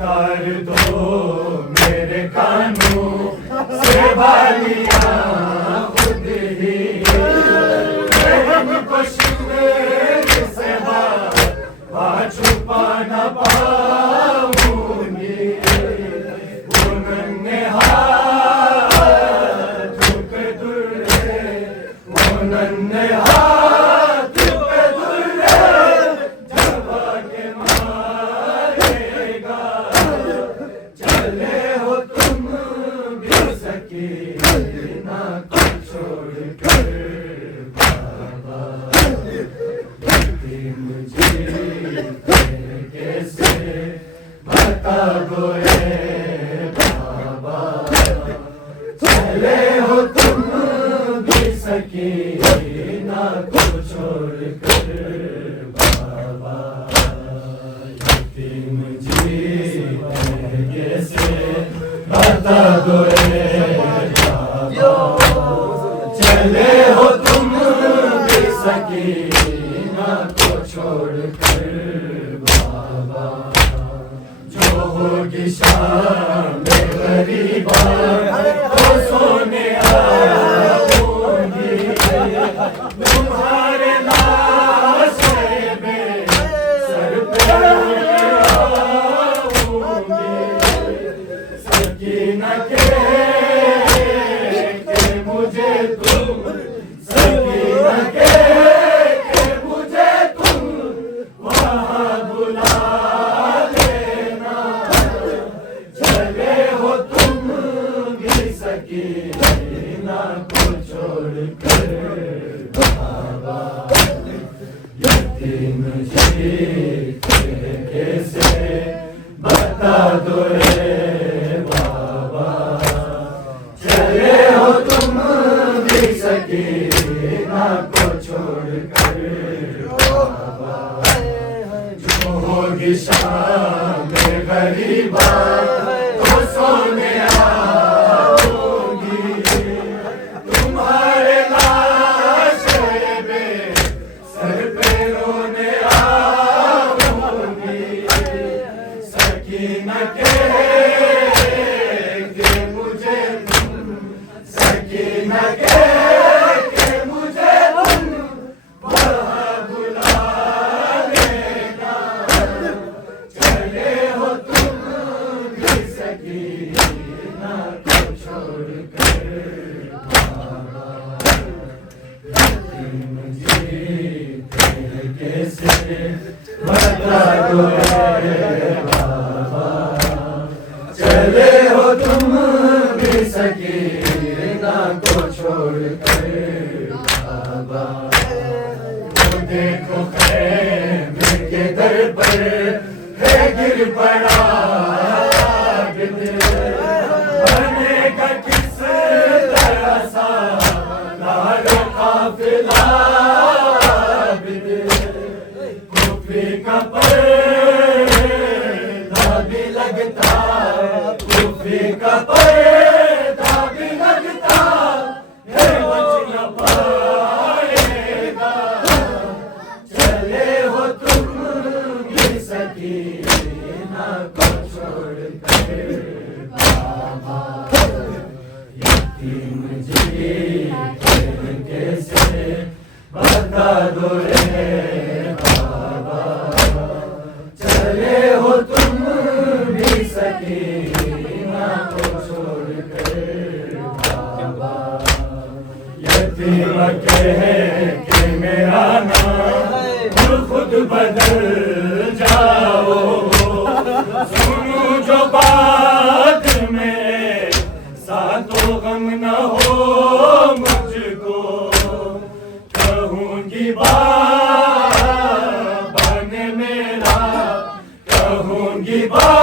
उतार दो मेरे कानों से बालियां खुद ही से बात छुपा न पाऊंगी उन्होंने हाथ पे दुर्रे उन्होंने हाथ पे दुर्रे जबा के मारेगा चले हो तुम भी सकीना को छोड़ कर कैसे बता दो बाबा चले हो तुम भी सकीना को छोड़ कर बाबा यतीम जी कैसे बता दो बाबा चले हो तुम भी सकीना को छोड़ कर बाबा जो होगी शाम गरीबा तो सोने आऊंगी तुम्हारे लाश पे सर पे आऊंगी सकीना के मुझे तुम सकीना के सकीना को छोड़ कर बाबा यतीम जी कैसे बता दो बाबा चले हो तुम भी सकीना को छोड़ कर बाबा जो होगी शाम गरीबा तो सोने सकीना के मुझे सकीना के मुझे वहाँ बुला लेना चले हो तुम भी सकीना को छोड़ कर यतीम जी कैसे बता दो चले हो तुम भी सकीना को छोड़ कर बाबा वो देखो खैमे के दर पर है गिर पड़ा बनेगा किस तरह सा लारो काफिला कुफरी का पर्दा भी लगता कुफरी का पर्दा भी लगता है बच न पाएगा चले हो तुम भी सकीना को छोड़ कर बाबा यतीम जी कैसे बता दो बाबा चले हो तुम भी सकीना को छोड़ कर बाबा यतीम कहे कि मेरा नाम खुद बदल जाओ सुनो जो बात में साथों गम न हो मुझको कहूँगी बाबा ने मेरा कहूँगी बाबा